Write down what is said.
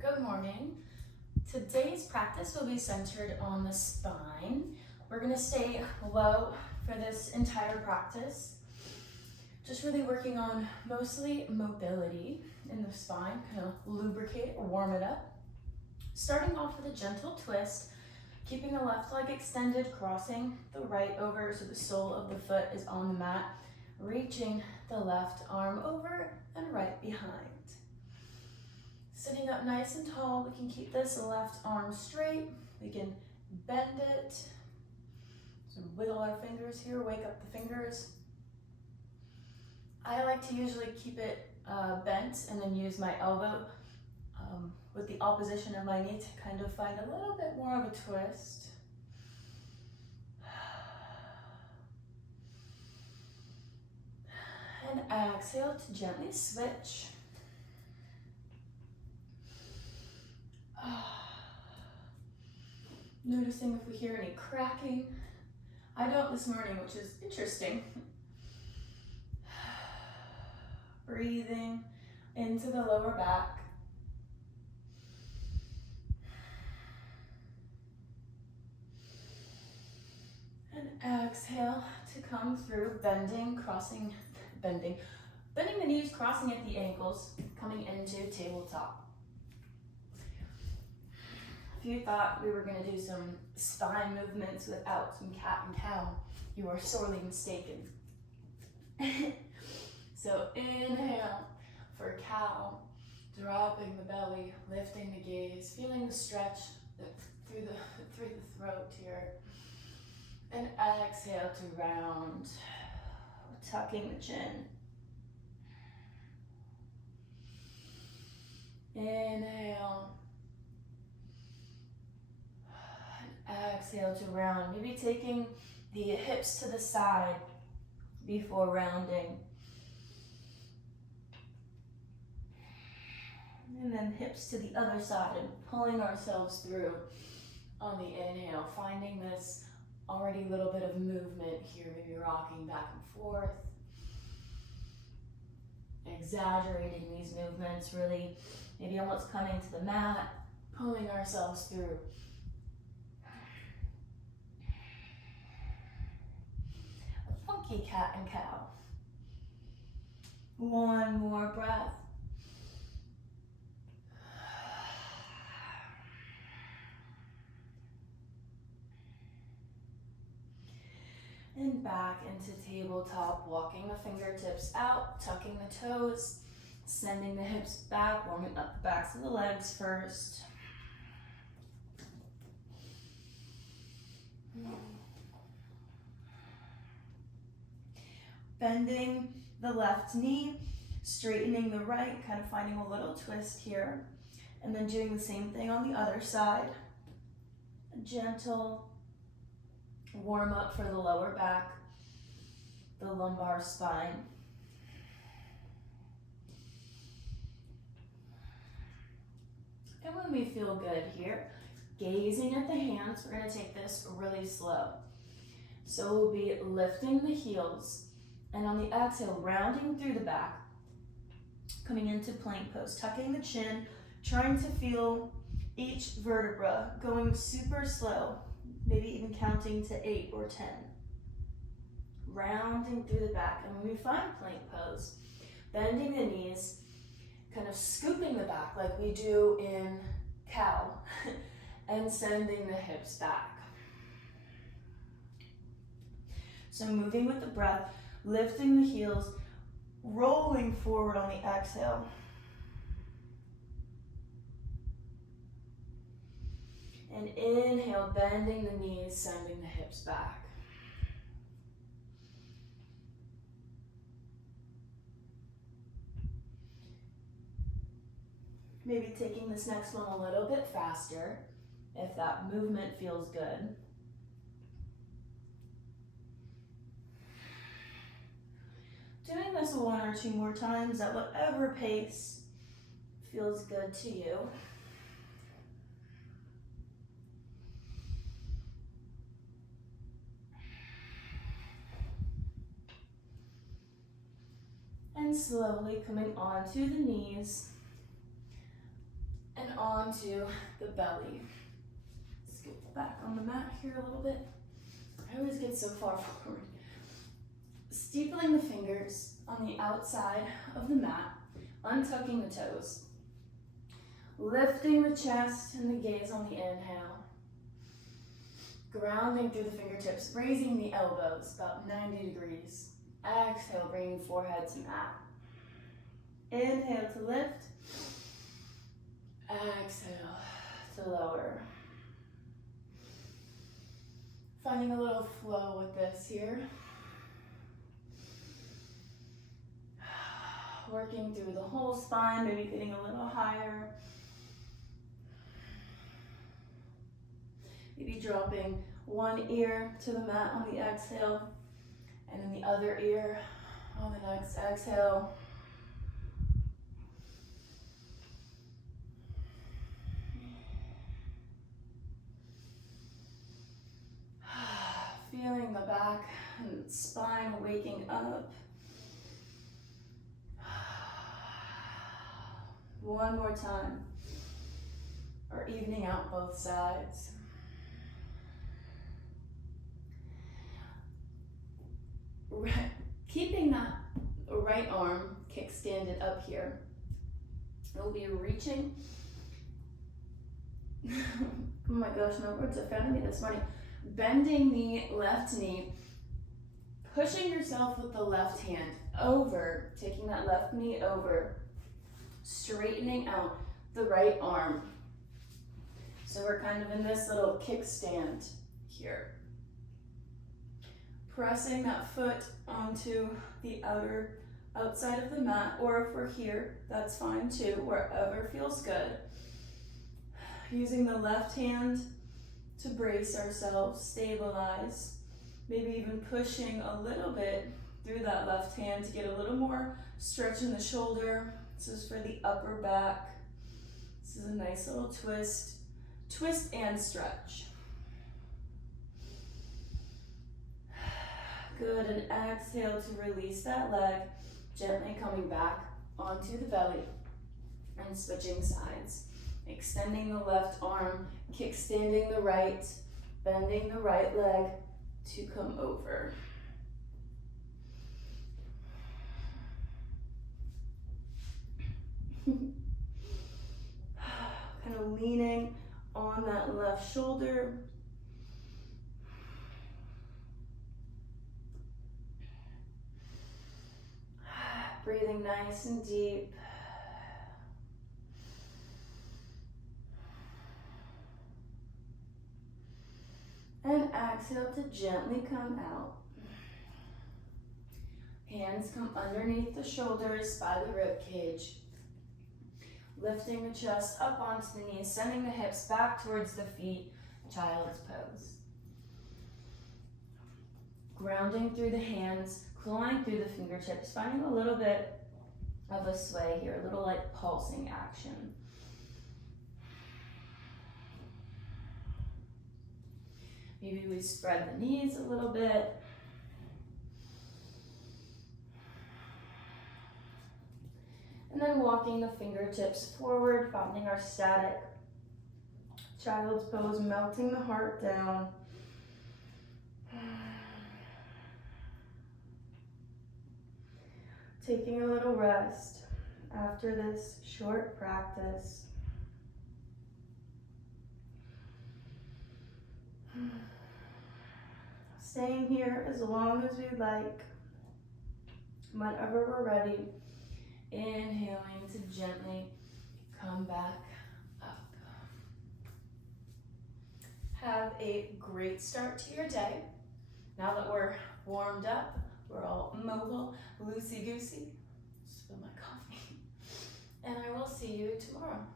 Good morning. Today's practice will be centered on the spine. We're going to stay low for this entire practice. Just really working on mostly mobility in the spine, kind of lubricate or warm it up. Starting off with a gentle twist, keeping the left leg extended, crossing the right over so the sole of the foot is on the mat, reaching the left arm over and right behind. Sitting up nice and tall, we can keep this left arm straight. We can bend it. So wiggle our fingers here, wake up the fingers. I like to usually keep it bent and then use my elbow with the opposition of my knee to kind of find a little bit more of a twist. And exhale to gently switch. Noticing if we hear any cracking. I don't this morning, which is interesting. Breathing into the lower back. And exhale to come through, bending, crossing, bending the knees, crossing at the ankles, coming into tabletop. If you thought we were going to do some spine movements without some cat and cow, you are sorely mistaken. So inhale for cow, dropping the belly, lifting the gaze, feeling the stretch through the throat here. And exhale to round, tucking the chin. Inhale. Exhale to round, maybe taking the hips to the side before rounding. And then hips to the other side and pulling ourselves through on the inhale, finding this already little bit of movement here, maybe rocking back and forth. Exaggerating these movements, really maybe almost coming to the mat, pulling ourselves through. Funky cat and cow. One more breath. And back into tabletop, walking the fingertips out, tucking the toes, sending the hips back, warming up the backs of the legs first. Bending the left knee, straightening the right, kind of finding a little twist here. And then doing the same thing on the other side. A gentle warm up for the lower back, the lumbar spine. And when we feel good here, gazing at the hands, we're going to take this really slow. So we'll be lifting the heels, and on the exhale, rounding through the back, coming into plank pose, tucking the chin, trying to feel each vertebra going super slow, maybe even counting to 8 or 10. Rounding through the back, and when we find plank pose, bending the knees, kind of scooping the back like we do in cow, and sending the hips back. So moving with the breath, lifting the heels, rolling forward on the exhale. And inhale, bending the knees, sending the hips back. Maybe taking this next one a little bit faster, if that movement feels good. Doing this 1 or 2 more times at whatever pace feels good to you. And slowly coming onto the knees and onto the belly. Scoot back on the mat here a little bit. I always get so far forward. Steepling the fingers on the outside of the mat, untucking the toes. Lifting the chest and the gaze on the inhale. Grounding through the fingertips, raising the elbows about 90 degrees. Exhale, bringing forehead to mat. Inhale to lift. Exhale to lower. Finding a little flow with this here. Working through the whole spine, maybe getting a little higher. Maybe dropping one ear to the mat on the exhale, and then the other ear on the next exhale. Feeling the back and spine waking up. One more time. Or evening out both sides. Keeping that right arm kickstanded up here. We'll be reaching. Oh my gosh, no words are failing me this morning. Bending the left knee, pushing yourself with the left hand over, taking that left knee over, straightening out the right arm. So we're kind of in this little kickstand here. Pressing that foot onto the outside of the mat, or if we're here, that's fine too, wherever feels good. Using the left hand to brace ourselves, stabilize, maybe even pushing a little bit through that left hand to get a little more stretch in the shoulder. This is for the upper back. This is a nice little twist and stretch. Good, and exhale to release that leg, gently coming back onto the belly and switching sides. Extending the left arm, kickstanding the right, bending the right leg to come over. Kind of leaning on that left shoulder. Breathing nice and deep. And exhale to gently come out. Hands come underneath the shoulders by the rib cage. Lifting the chest up onto the knees, sending the hips back towards the feet, child's pose. Grounding through the hands, clawing through the fingertips, finding a little bit of a sway here, a little like pulsing action. Maybe we spread the knees a little bit. And then walking the fingertips forward, finding our static child's pose, melting the heart down. Taking a little rest after this short practice. Staying here as long as we'd like. Whenever we're ready, inhaling to gently come back up. Have a great start to your day. Now that we're warmed up, we're all mobile, loosey-goosey. Spill my coffee. And I will see you tomorrow.